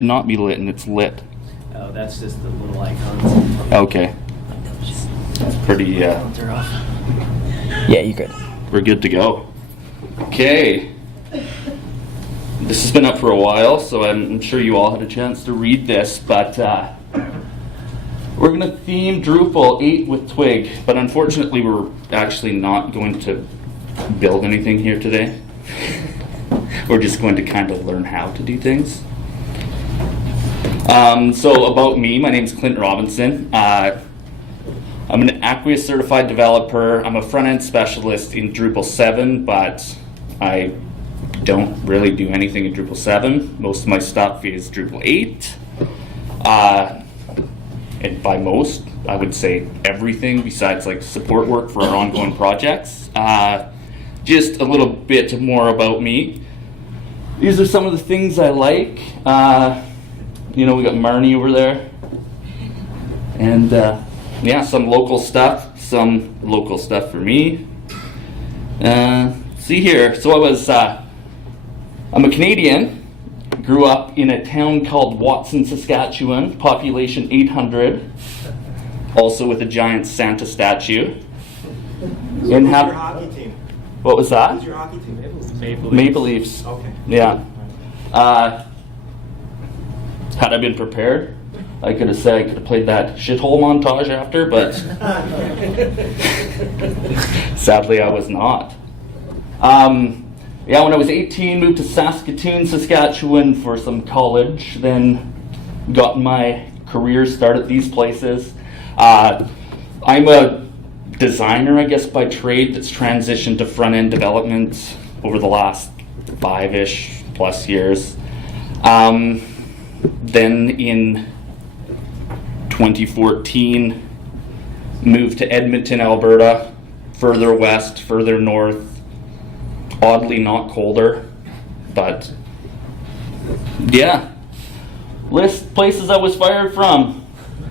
not be lit and it's lit. Oh, that's just the little icons. Okay. Pretty, Icons are off. Yeah, you're good. we're good to go. Okay. This has been up for a while, so I'm sure you all had a chance to read this, but we're going to theme Drupal 8 with Twig, but unfortunately we're actually not going to build anything here today. We're just going to kind of learn how to do things. So about me, my name is Kint Robinson. I'm an Aqueous certified developer. I'm a front-end specialist in Drupal 7, but I don't really do anything in Drupal 7. Most of my stuff is Drupal 8. And by most, I would say everything besides like support work for our ongoing projects. Just a little bit more about me. These are some of the things I like. You know, we got Marnie over there. And yeah, some local stuff for me. See here, so I'm a Canadian. Grew up in a town called Watson, Saskatchewan, population 800, also with a giant Santa statue. Who's your hockey team? What was that? Who's your hockey team? Maple Leafs. Okay. Yeah. Had I been prepared, I could have played that shithole montage after, but sadly I was not. Yeah, when I was 18, moved to Saskatoon, Saskatchewan for some college, then got my career start at these places. I'm a designer, I guess, by trade that's transitioned to front-end development over the last 5-ish plus years. Then in 2014, moved to Edmonton, Alberta, further west, further north, oddly not colder, but yeah. List places I was fired from,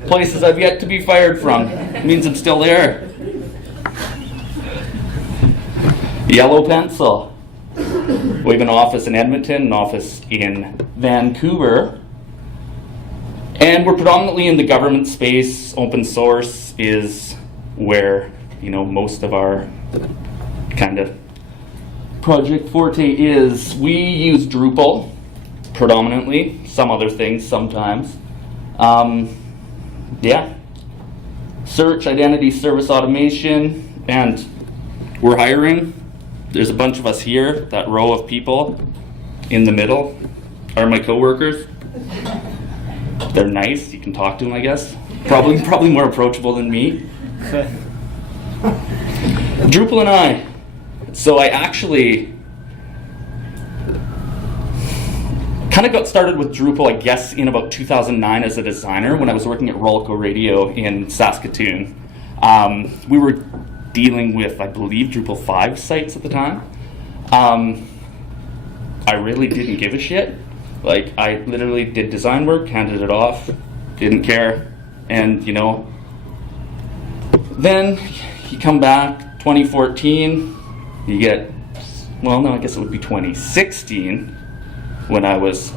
places I've yet to be fired from. It means I'm still there. Yellow pencil. We have an office in Edmonton, an office in Vancouver, and we're predominantly in the government space. Open source is where, you know, most of our kind of project forte is. We use Drupal predominantly, some other things sometimes. Yeah. Search, identity, service automation, and we're hiring. There's a bunch of us here. That row of people in the middle are my coworkers. They're nice. You can talk to them, I guess. Probably more approachable than me. Drupal and I. So I actually kind of got started with Drupal, I guess, in about 2009 as a designer when I was working at Rolco Radio in Saskatoon. We were dealing with, I believe, Drupal 5 sites at the time. I really didn't give a shit. Like, I literally did design work, handed it off, didn't care, and, you know, then you come back, 2014, you get, well, no, I guess it would be 2016 when I was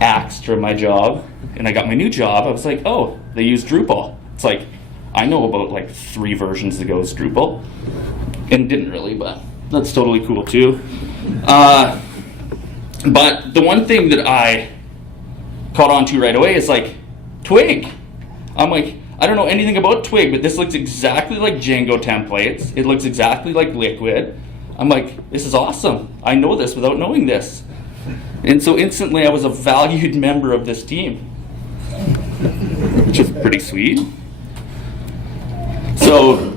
axed from my job and I got my new job. I was like, oh, they use Drupal. It's like, I know about like 3 versions that goes Drupal, and didn't really, but that's totally cool too. But the one thing that I caught on to right away is like Twig. I'm like, I don't know anything about Twig, but this looks exactly like Django templates. It looks exactly like Liquid. I'm like, this is awesome. I know this without knowing this. And so instantly I was a valued member of this team, which is pretty sweet. So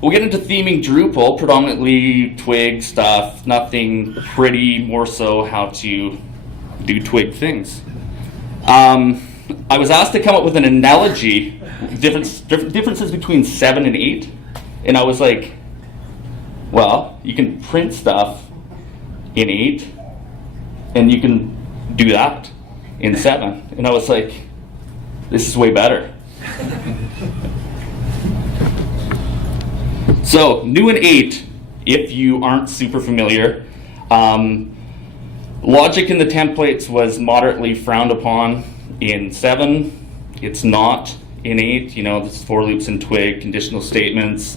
we'll get into theming Drupal, predominantly Twig stuff, nothing pretty, more so how to do Twig things. I was asked to come up with an analogy, differences between 7 and 8, and I was like, well, you can print stuff in 8, and you can do that in 7. And I was like, this is way better. So, new in 8, if you aren't super familiar, Logic in the templates was moderately frowned upon in 7. It's not in 8. You know, there's for loops in Twig, conditional statements.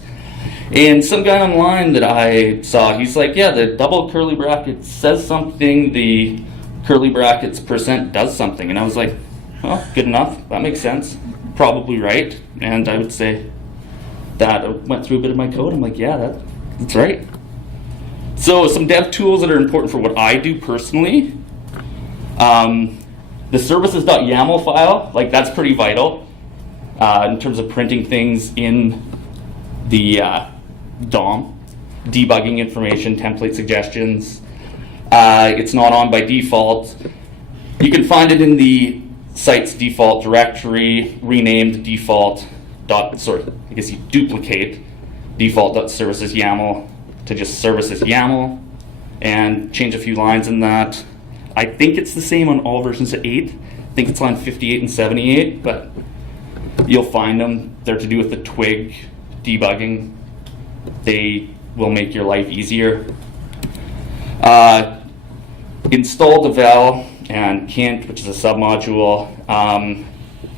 And some guy online that I saw, he's like, yeah, the double curly brackets says something, the curly brackets % does something. And I was like, well, good enough. That makes sense. Probably right. And I would say that I went through a bit of my code. I'm like, yeah, that's right. So some dev tools that are important for what I do personally. The services.yaml file, like that's pretty vital in terms of printing things in the DOM, debugging information, template suggestions. It's not on by default. You can find it in the site's default directory, rename the default you duplicate default.services YAML to just services YAML and change a few lines in that. I think it's the same on all versions of 8. I think it's on 58 and 78, but you'll find them. They're to do with the Twig debugging. They will make your life easier. Install Devel and Kint, which is a submodule.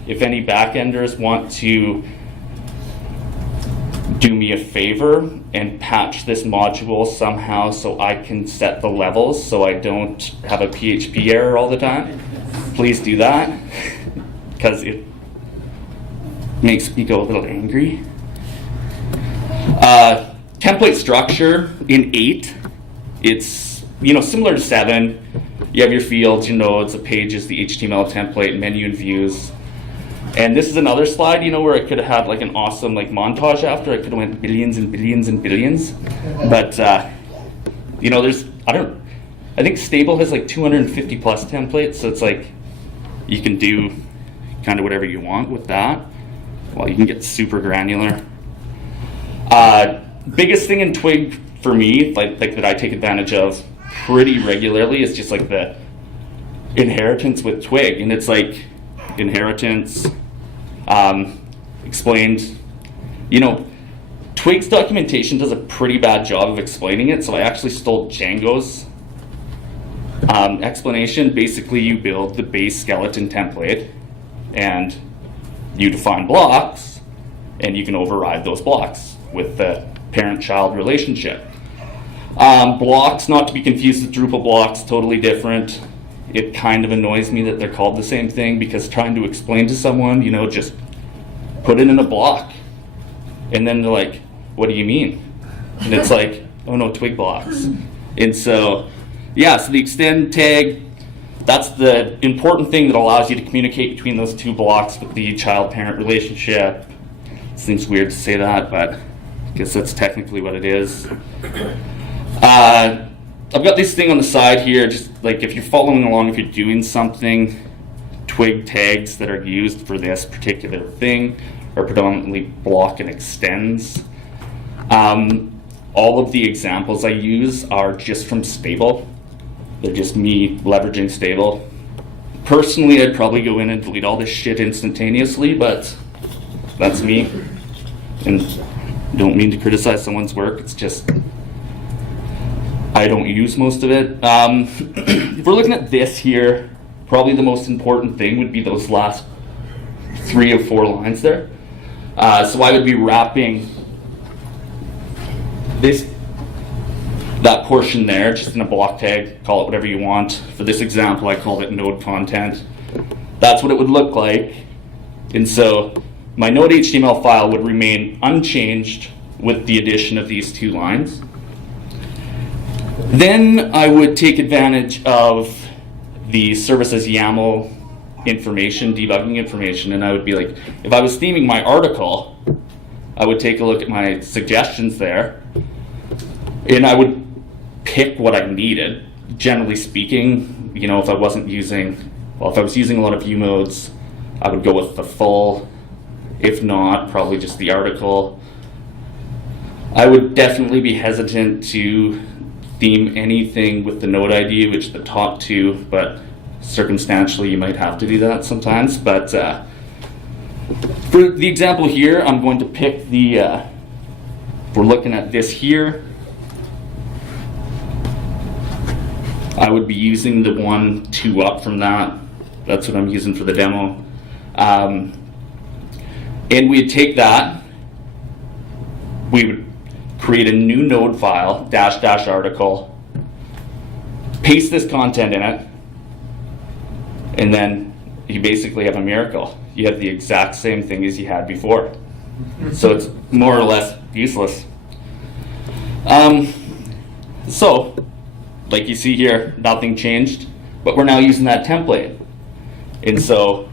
If any backenders want to do me a favor and patch this module somehow so I can set the levels so I don't have a PHP error all the time, please do that, because it makes me go a little angry. Template structure in 8, it's similar to 7. You have your fields, your nodes, the pages, the HTML template, menu and views. And this is another slide, where I could have had like an awesome montage after. I could have went billions and billions and billions. But I think Stable has like 250 plus templates, so it's like you can do kind of whatever you want with that. Well, you can get super granular. Biggest thing in Twig for me, like that I take advantage of pretty regularly, is just like the inheritance with Twig. And it's like inheritance explained. Twig's documentation does a pretty bad job of explaining it, so I actually stole Django's explanation. Basically, you build the base skeleton template and you define blocks, and you can override those blocks with the parent-child relationship. Blocks, not to be confused with Drupal blocks, totally different. It kind of annoys me that they're called the same thing, because trying to explain to someone, just put it in a block. And then they're like, what do you mean? And it's like, oh no, Twig blocks. And so, so the extend tag, that's the important thing that allows you to communicate between those two blocks with the child-parent relationship. It seems weird to say that, but I guess that's technically what it is. I've got this thing on the side here, just like if you're following along, if you're doing something, Twig tags that are used for this particular thing are predominantly block and extends. All of the examples I use are just from Stable. They're just me leveraging Stable. Personally, I'd probably go in and delete all this shit instantaneously, but that's me. And don't mean to criticize someone's work, it's just I don't use most of it. If we're looking at this here, probably the most important thing would be those last 3 or 4 lines there. So I would be wrapping that portion there just in a block tag, call it whatever you want. For this example, I called it node content. That's what it would look like. And so my node HTML file would remain unchanged with the addition of these 2 lines. Then I would take advantage of the services YAML information, debugging information, and I would be like, if I was theming my article, I would take a look at my suggestions there, and I would pick what I needed. Generally speaking, if I was using a lot of view modes, I would go with the full. If not, probably just the article. I would definitely be hesitant to theme anything with the node ID, which are the top 2, but circumstantially you might have to do that sometimes. But for the example here, I'm going to pick we're looking at this here. I would be using the 1, 2 up from that. That's what I'm using for the demo. And we'd take that, we would create a new node file, -- article, paste this content in it, and then you basically have a miracle. You have the exact same thing as you had before. So it's more or less useless. So, like you see here, nothing changed, but we're now using that template. And so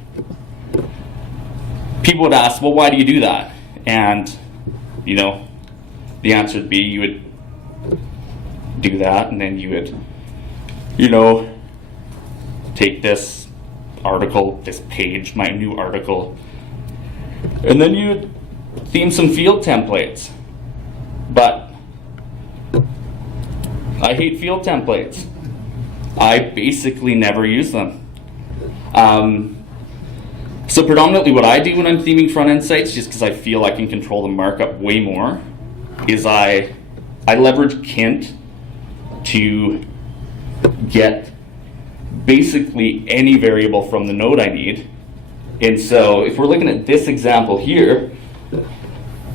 people would ask, well, why do you do that? And, you know, the answer would be you would do that, and then you would, you know, take this article, this page, my new article, and then you would theme some field templates. But I hate field templates. I basically never use them. So predominantly what I do when I'm theming front-end sites, just because I feel I can control the markup way more, is I leverage Kint to get basically any variable from the node I need. And so if we're looking at this example here,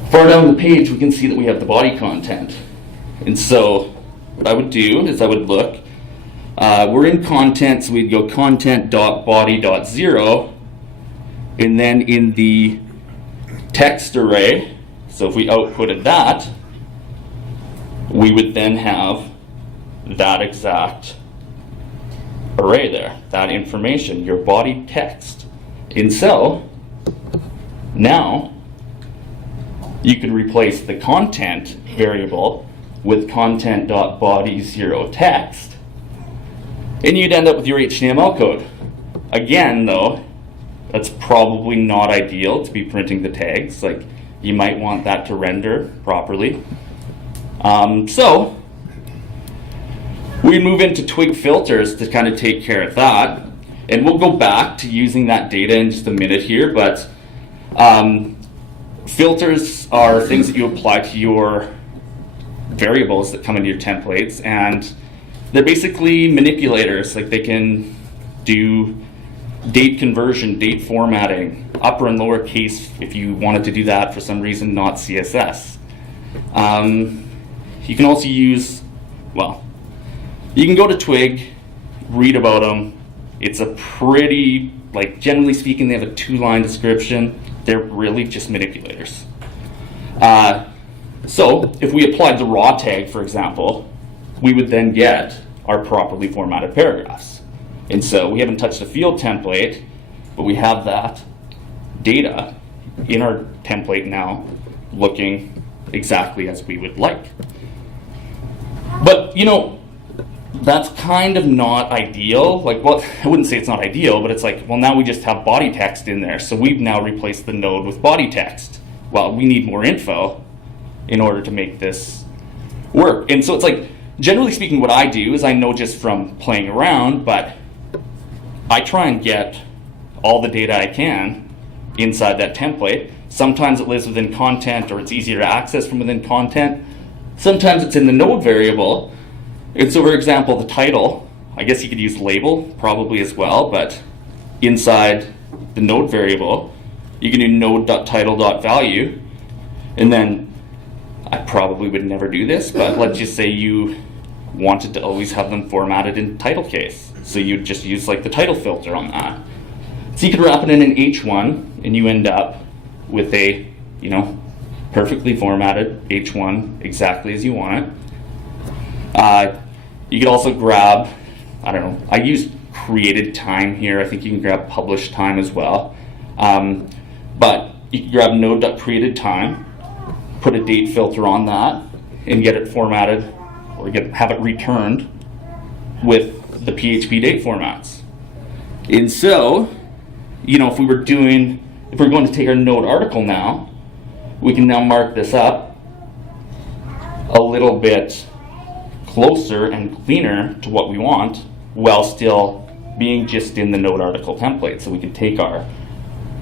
far down the page we can see that we have the body content. And so what I would do is I would look, we're in content, so we'd go content.body.0, and then in the text array, so if we outputted that, we would then have that exact array there, that information, your body text. And so now you can replace the content variable with content.body0text, and you'd end up with your HTML code. Again, though, that's probably not ideal to be printing the tags. Like, you might want that to render properly. So we move into Twig filters to kind of take care of that, and we'll go back to using that data in just a minute here. But filters are things that you apply to your variables that come into your templates, and they're basically manipulators. Like, they can do date conversion, date formatting, upper and lower case if you wanted to do that for some reason, not CSS. You can also use, well, you can go to Twig, read about them. It's a pretty, like, generally speaking, they have a 2-line description. They're really just manipulators. So if we applied the raw tag, for example, we would then get our properly formatted paragraphs. And so we haven't touched a field template, but we have that data in our template now looking exactly as we would like. But, you know, that's kind of not ideal. Like, well, I wouldn't say it's not ideal, but it's like, well, now we just have body text in there. So we've now replaced the node with body text. Well, we need more info in order to make this work. And so it's like, generally speaking, what I do is, I know just from playing around, but I try and get all the data I can inside that template. Sometimes it lives within content, or it's easier to access from within content. Sometimes it's in the node variable. And so, for example, the title, I guess you could use label probably as well, but inside the node variable, you can do node.title.value. And then, I probably would never do this, but let's just say you wanted to always have them formatted in title case. So you'd just use like the title filter on that. So you could wrap it in an H1, and you end up with a, you know, perfectly formatted H1 exactly as you want it. You could also grab, I don't know, I use created time here. I think you can grab published time as well. But you can grab node.createdTime, put a date filter on that, and get it formatted, or have it returned with the PHP date formats. And so, you know, if we're going to take our node article now, we can now mark this up a little bit closer and cleaner to what we want, while still being just in the node article template. So we can take our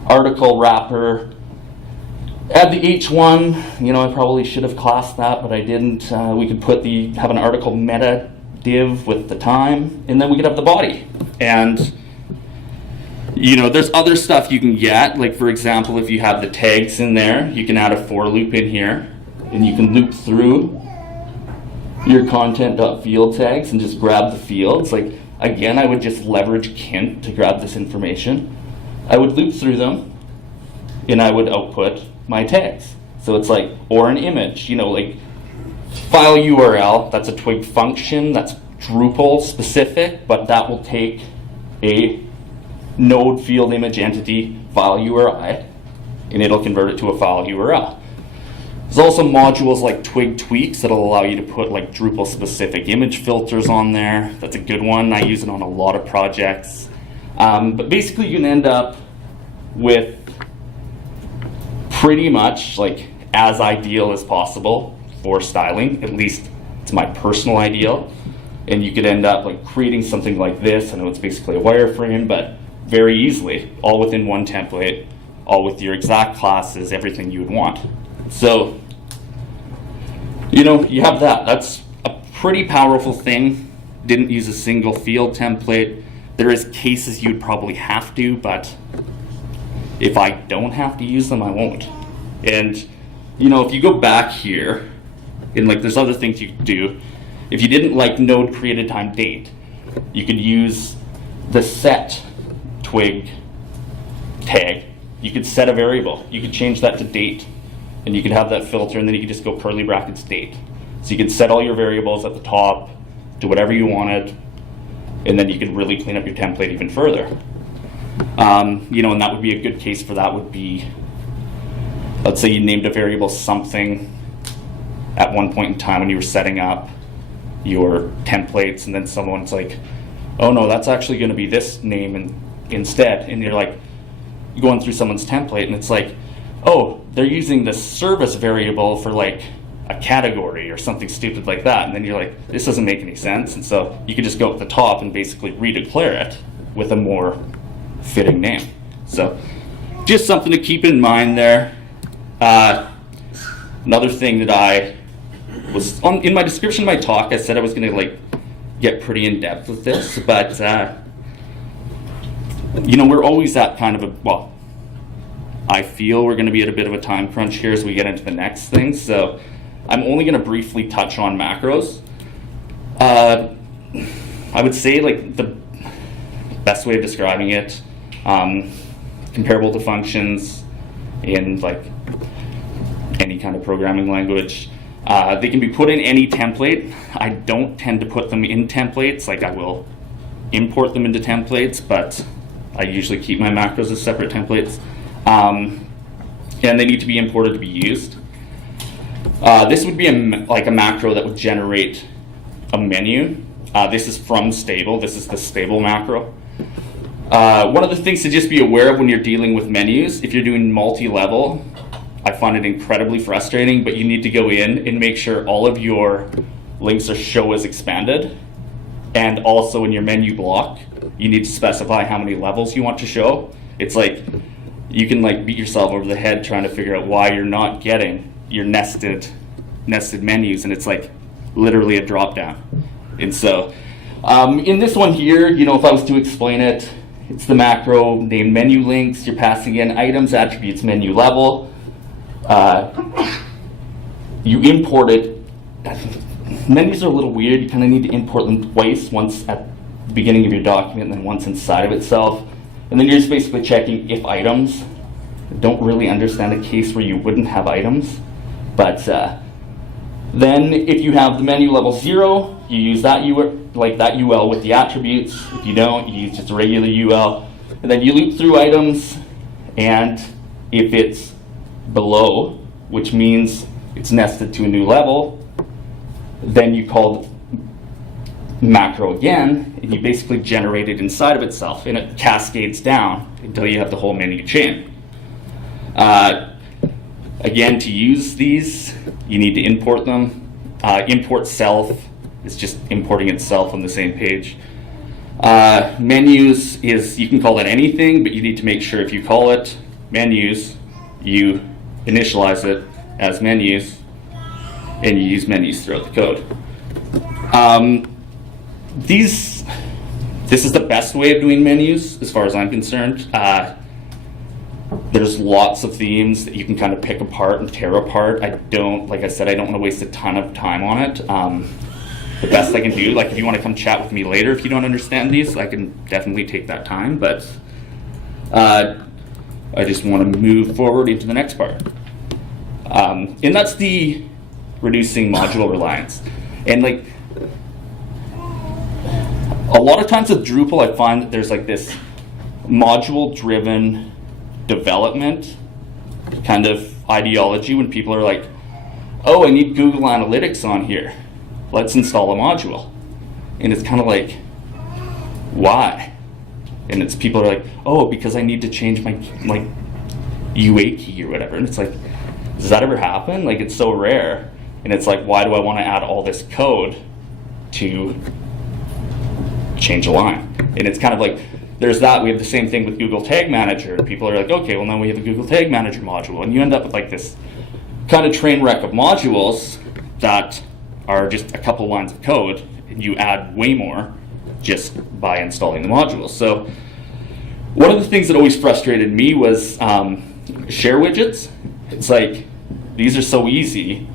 article wrapper, add the H1. You know, I probably should have classed that, but I didn't. We could have an article meta div with the time, and then we could have the body. And you know, there's other stuff you can get, like for example, if you have the tags in there, you can add a for loop in here, and you can loop through your content.field tags and just grab the fields. Like again, I would just leverage Kint to grab this information. I would loop through them, and I would output my tags. So it's like, or an image, you know, like file URL, that's a Twig function, that's Drupal specific, but that will take a node field image entity file URI, and it'll convert it to a file URL. There's also modules like Twig tweaks that'll allow you to put like Drupal specific image filters on there. That's a good one. I use it on a lot of projects. But basically you can end up with pretty much like as ideal as possible for styling. At least it's my personal ideal. And you could end up like creating something like this. I know it's basically a wireframe, but very easily, all within one template, all with your exact classes, everything you would want. So, you know, you have that. That's a pretty powerful thing. Didn't use a single field template. There is cases you'd probably have to, but if I don't have to use them, I won't. And, you know, if you go back here, and like there's other things you could do. If you didn't like node created time date, you could use the set Twig tag. You could set a variable. You could change that to date, and you could have that filter, and then you could just go curly brackets date. So you could set all your variables at the top, do whatever you wanted, and then you could really clean up your template even further. You know, and that would be a good case for that would be, let's say you named a variable something at one point in time when you were setting up your templates, and then someone's like, oh no, that's actually going to be this name instead. And you're like going through someone's template, and it's like, oh, they're using the service variable for like a category or something stupid like that. And then you're like, this doesn't make any sense. And so you could just go at the top and basically redeclare it with a more fitting name. So just something to keep in mind there. Another thing that I was in my description of my talk, I said I was going to like get pretty in depth with this, but you know, we're always at kind of a, well, I feel we're going to be at a bit of a time crunch here as we get into the next thing. So I'm only going to briefly touch on macros. I would say like the best way of describing it, comparable to functions in like any kind of programming language. They can be put in any template. I don't tend to put them in templates. Like I will import them into templates, but I usually keep my macros as separate templates. And they need to be imported to be used. This would be like a macro that would generate a menu. This is from stable. This is the stable macro. One of the things to just be aware of when you're dealing with menus, if you're doing multi-level, I find it incredibly frustrating, but you need to go in and make sure all of your links are show as expanded. And also in your menu block, you need to specify how many levels you want to show. It's like, you can like beat yourself over the head trying to figure out why you're not getting your nested menus, and it's like literally a drop down. And so in this one here, you know, if I was to explain it, it's the macro named menu links. You're passing in items, attributes, menu level. You import it. Menus are a little weird. You kind of need to import them twice, once at the beginning of your document and then once inside of itself. And then you're just basically checking if items. I don't really understand a case where you wouldn't have items. But then if you have the menu level 0, you use that UL with the attributes. If you don't, you use just a regular UL. And then you loop through items, and if it's below, which means it's nested to a new level, then you call the macro again, and you basically generate it inside of itself, and it cascades down until you have the whole menu chain. Again, to use these, you need to import them. Import self is just importing itself on the same page. Menus is, you can call it anything, but you need to make sure if you call it menus, you initialize it as menus, and you use menus throughout the code. this is the best way of doing menus as far as I'm concerned. There's lots of themes that you can kind of pick apart and tear apart. Like I said, I don't want to waste a ton of time on it. The best I can do, like if you want to come chat with me later if you don't understand these, I can definitely take that time, but I just want to move forward into the next part. And that's the reducing module reliance. And like, a lot of times with Drupal, I find that there's like this module-driven development kind of ideology when people are like, oh, I need Google Analytics on here. Let's install a module. And it's kind of like, why? And it's people are like, oh, because I need to change my like UA key or whatever. And it's like, does that ever happen? Like, it's so rare. And it's like, why do I want to add all this code to change a line? And it's kind of like, there's that. We have the same thing with Google Tag Manager. People are like, okay, well now we have a Google Tag Manager module. And you end up with like this kind of train wreck of modules that are just a couple lines of code, and you add way more just by installing the modules. So one of the things that always frustrated me was share widgets. It's like, these are so easy.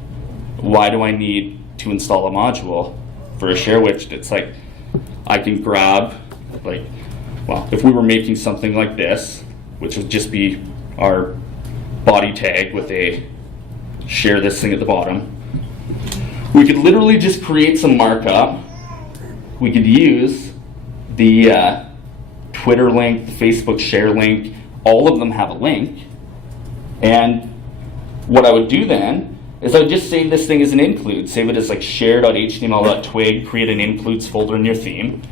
Why do I need to install a module for a share widget? It's like, I can grab, like, well, if we were making something like this, which would just be our body tag with a share this thing at the bottom, we could literally just create some markup. We could use the Twitter link, the Facebook share link, all of them have a link. And what I would do then is I would just save this thing as an include, save it as like share.html.twig, create an includes folder in your theme,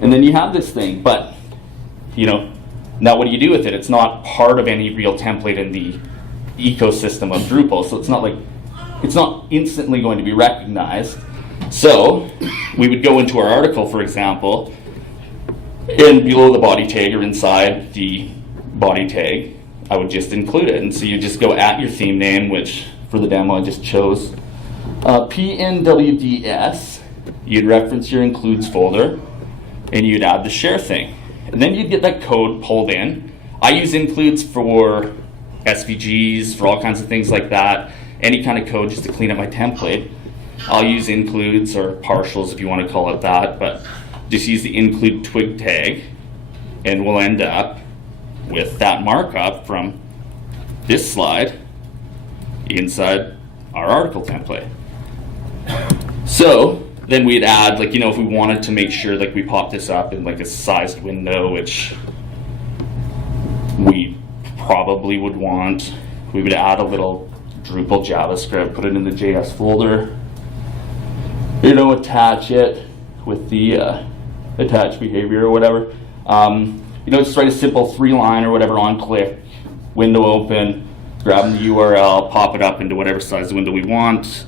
and then you have this thing. But, you know, now what do you do with it? It's not part of any real template in the ecosystem of Drupal, so it's not instantly going to be recognized. So we would go into our article, for example, and below the body tag or inside the body tag, I would just include it. And so you just go at your theme name, which for the demo I just chose PNWDS. You'd reference your includes folder, and you'd add the share thing. And then you'd get that code pulled in. I use includes for SVGs, for all kinds of things like that. Any kind of code just to clean up my template. I'll use includes or partials if you want to call it that, but just use the include twig tag, and we'll end up with that markup from this slide inside our article template. So then we'd add, like, you know, if we wanted to make sure like we pop this up in like a sized window, which we probably would want, we would add a little Drupal JavaScript, put it in the JS folder, you know, attach it with the attach behavior or whatever. You know, just write a simple 3-line or whatever on click, window open, grab the URL, pop it up into whatever size window we want.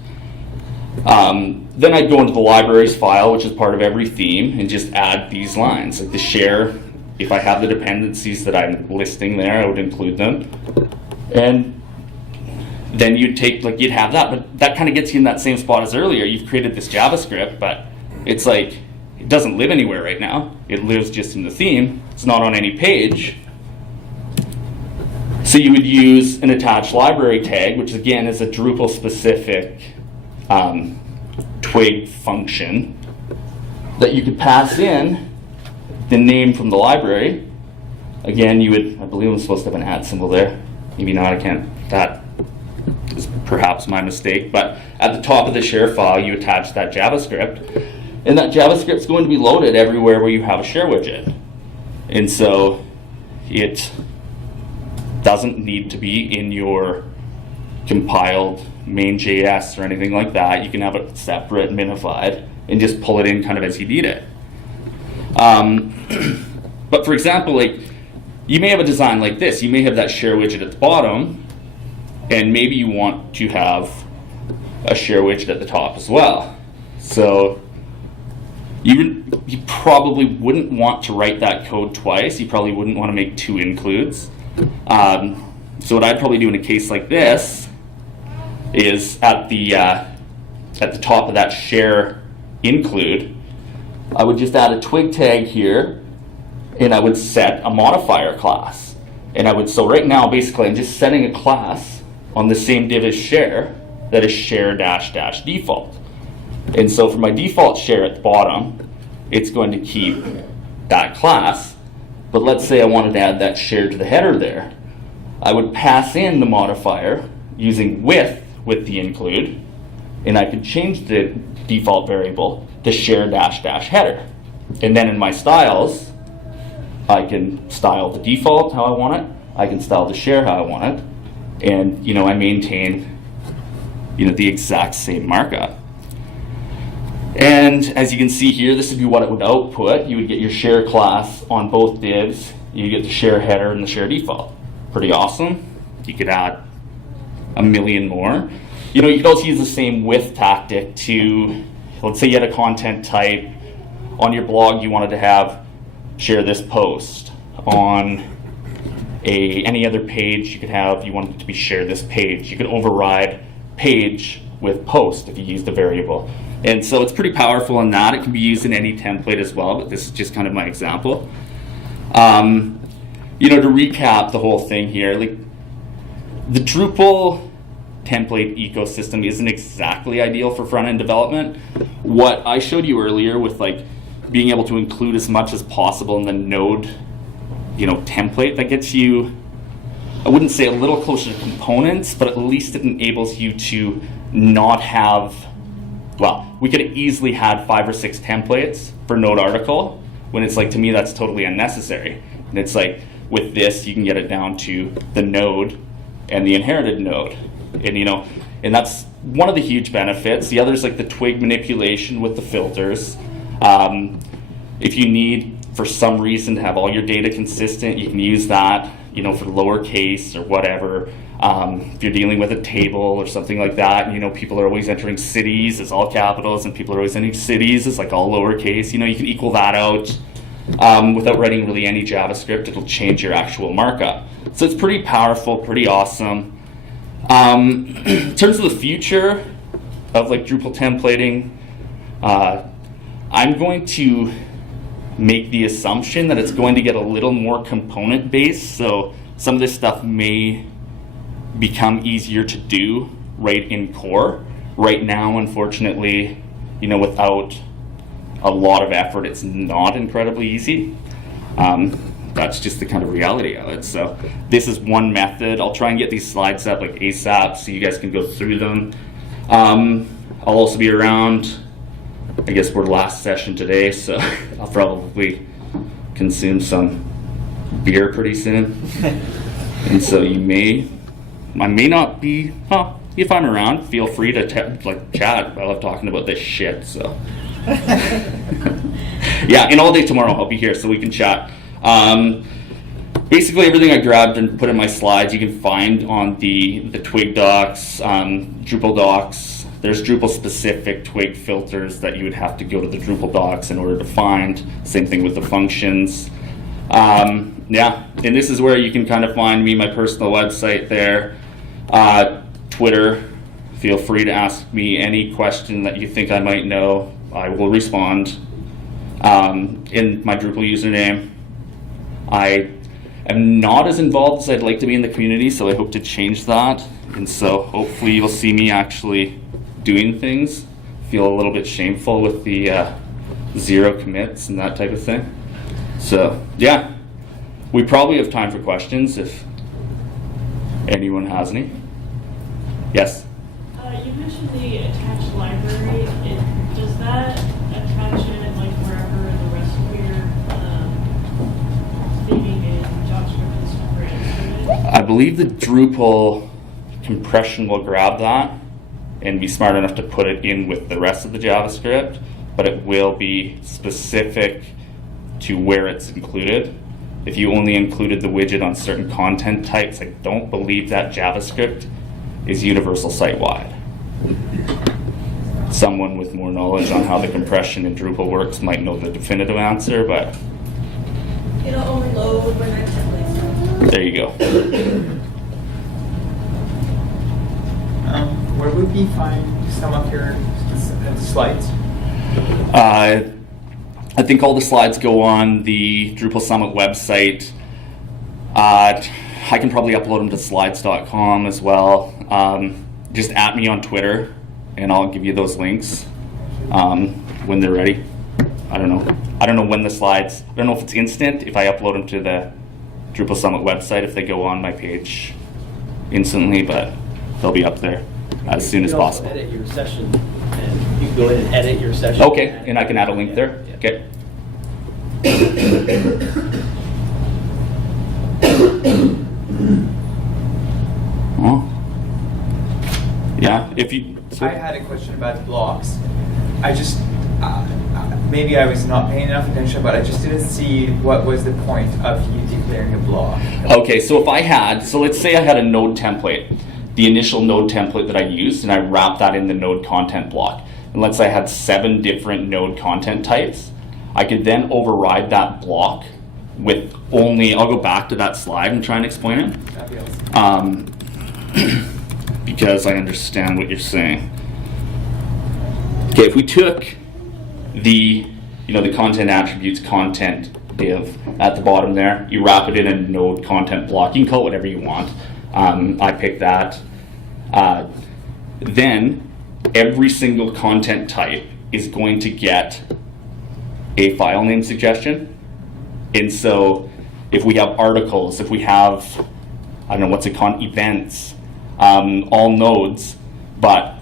Then I'd go into the libraries file, which is part of every theme, and just add these lines. Like the share, if I have the dependencies that I'm listing there, I would include them. And then you'd take, like, you'd have that, but that kind of gets you in that same spot as earlier. You've created this JavaScript, but it's like, it doesn't live anywhere right now. It lives just in the theme. It's not on any page. So you would use an attached library tag, which again is a Drupal specific Twig function that you could pass in the name from the library. Again, you would, I believe I'm supposed to have an @ symbol there. Maybe not, I can't. That is perhaps my mistake. But at the top of the share file, you attach that JavaScript. And that JavaScript is going to be loaded everywhere where you have a share widget. And so it doesn't need to be in your compiled main.js or anything like that. You can have it separate, minified, and just pull it in kind of as you need it. But for example, like, you may have a design like this. You may have that share widget at the bottom, and maybe you want to have a share widget at the top as well. So you probably wouldn't want to write that code twice. You probably wouldn't want to make 2 includes. So what I'd probably do in a case like this is at the top of that share include, I would just add a Twig tag here, and I would set a modifier class. And I would, so right now, basically, I'm just setting a class on the same div as share, that is share dash dash default. And so for my default share at the bottom, it's going to keep that class. But let's say I wanted to add that share to the header there. I would pass in the modifier using with the include, and I could change the default variable to share dash dash header. And then in my styles, I can style the default how I want it. I can style the share how I want it. And I maintain the exact same markup. And as you can see here, this would be what it would output. You would get your share class on both divs. You get the share header and the share default. Pretty awesome. You could add a million more. You could also use the same with tactic to, let's say you had a content type on your blog, you wanted to have share this post. On any other page you could have, you wanted it to be share this page. You could override page with post if you used a variable. And so it's pretty powerful in that. It can be used in any template as well, but this is just kind of my example. To recap the whole thing here, like the Drupal template ecosystem isn't exactly ideal for front-end development. What I showed you earlier with like being able to include as much as possible in the node, template, that gets you, I wouldn't say a little closer to components, but at least it enables you to not have, well, we could have easily had 5 or 6 templates for node article, when it's like, to me, that's totally unnecessary. And it's like, with this, you can get it down to the node and the inherited node. And and that's one of the huge benefits. The other is like the Twig manipulation with the filters. If you need, for some reason, to have all your data consistent, you can use that, for lowercase or whatever. If you're dealing with a table or something like that, people are always entering cities as all capitals, and people are always entering cities as like all lowercase. You can equal that out without writing really any JavaScript. It'll change your actual markup. So it's pretty powerful, pretty awesome. In terms of the future of like Drupal templating, I'm going to make the assumption that it's going to get a little more component based. So some of this stuff may become easier to do right in core. Right now, unfortunately, without a lot of effort, it's not incredibly easy. That's just the kind of reality of it. So this is one method. I'll try and get these slides up like ASAP so you guys can go through them. I'll also be around. I guess we're last session today, so I'll probably consume some beer pretty soon. And so I may not be, if I'm around, feel free to chat. I love talking about this shit, so. Yeah, and all day tomorrow I'll be here so we can chat. Basically everything I grabbed and put in my slides you can find on the Twig docs, Drupal docs. There's Drupal specific Twig filters that you would have to go to the Drupal docs in order to find. Same thing with the functions. Yeah, and this is where you can kind of find me, my personal website there. Twitter, feel free to ask me any question that you think I might know. I will respond. In my Drupal username. I am not as involved as I'd like to be in the community, so I hope to change that. And so hopefully you'll see me actually doing things. Feel a little bit shameful with the 0 commits and that type of thing. So yeah, we probably have time for questions if anyone has any. Yes? You mentioned the attached library. Does that attach it like wherever the rest of your theming and JavaScript and stuff are inserted? I believe the Drupal compression will grab that and be smart enough to put it in with the rest of the JavaScript, but it will be specific to where it's included. If you only included the widget on certain content types, I don't believe that JavaScript is universal site-wide. Someone with more knowledge on how the compression in Drupal works might know the definitive answer, but it'll only load when I template. There you go. Where would we find some of your slides? I think all the slides go on the Drupal Summit website. I can probably upload them to slides.com as well. Just at me on Twitter and I'll give you those links when they're ready. I don't know when the slides, I don't know if it's instant, if I upload them to the Drupal Summit website, if they go on my page instantly, but they'll be up there as soon as You can also possible. edit your session, and you can go in and edit your session. Okay, and I can add a link there? Yeah. Okay. Well, yeah, if you... I had a question about blocks. I just, maybe I was not paying enough attention, but I just didn't see what was the point of you declaring a block. Okay, so if I had, so let's say I had a node template, the initial node template that I used, and I wrapped that in the node content block. And let's say I had 7 different node content types. I could then override that block with only, I'll go back to that slide and try and explain it. That'd be awesome. Because I understand what you're saying. Okay, if we took the, the content attributes content div at the bottom there, you wrap it in a node content block. You can call it whatever you want. I picked that. Then every single content type is going to get a file name suggestion. And so if we have articles, if we have, I don't know, what's it called, events, all nodes, but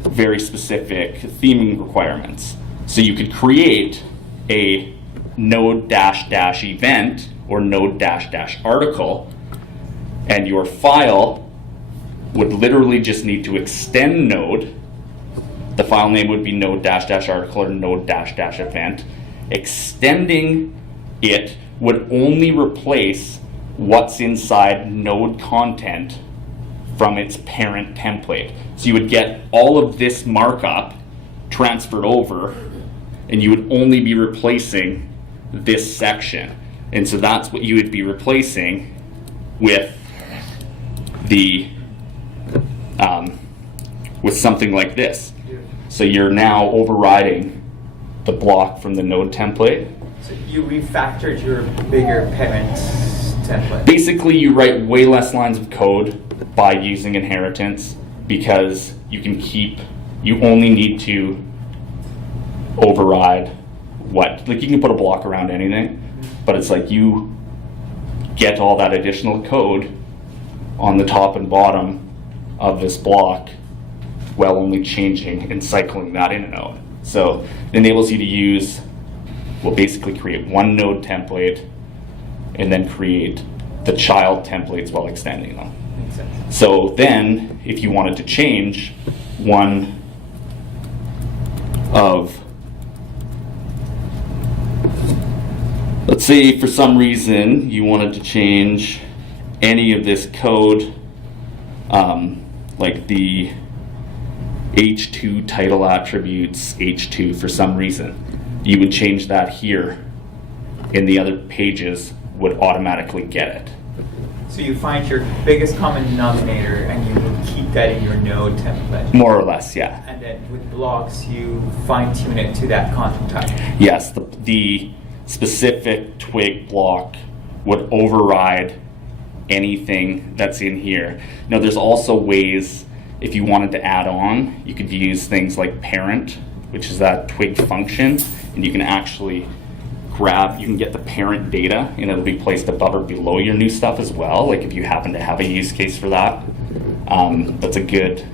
very specific theming requirements. So you could create a node dash dash event or node dash dash article, and your file would literally just need to extend node. The file name would be node dash dash article or node dash dash event. Extending it would only replace what's inside node content from its parent template. So you would get all of this markup transferred over, and you would only be replacing this section. And so that's what you would be replacing with the with something like this. So you're now overriding the block from the node template. So you refactored your bigger parent template. Basically, you write way less lines of code by using inheritance, because you only need to override you can put a block around anything, but it's like you get all that additional code on the top and bottom of this block while only changing and cycling that in and out. So it enables you to basically create one node template and then create the child templates while extending them. Makes sense. So then, if you wanted to change one of, let's say for some reason you wanted to change any of this code, like the H2 title attributes, H2 for some reason, you would change that here, and the other pages would automatically get it. So you find your biggest common denominator and you will keep that in your node template. More or less, yeah. And then with blocks, you fine tune it to that content type. Yes, the specific Twig block would override anything that's in here. Now there's also ways, if you wanted to add on, you could use things like parent, which is that Twig function, and you can actually you can get the parent data, and it'll be placed above or below your new stuff as well, like if you happen to have a use case for that. That's a good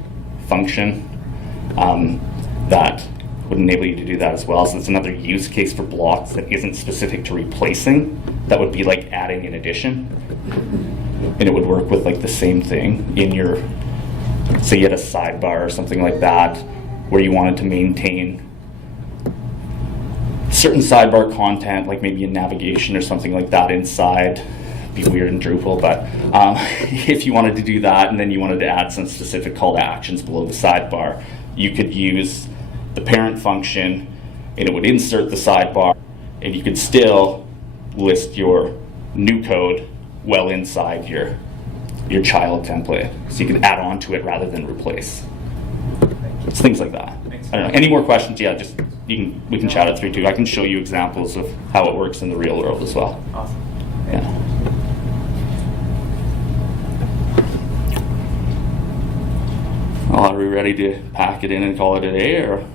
function that would enable you to do that as well. So it's another use case for blocks that isn't specific to replacing. That would be like adding in addition, and it would work with like the same thing in your, say you had a sidebar or something like that where you wanted to maintain certain sidebar content, like maybe a navigation or something like that inside. It'd be weird in Drupal, but if you wanted to do that and then you wanted to add some specific call to actions below the sidebar, you could use the parent function and it would insert the sidebar, and you could still list your new code well inside your child template. So you could add on to it rather than replace. It's things like that. I don't know. Any more questions? Yeah, just we can chat it through too. I can show you examples of how it works in the real world as well. Awesome. Yeah. Well, are we ready to pack it in and call it a day, or?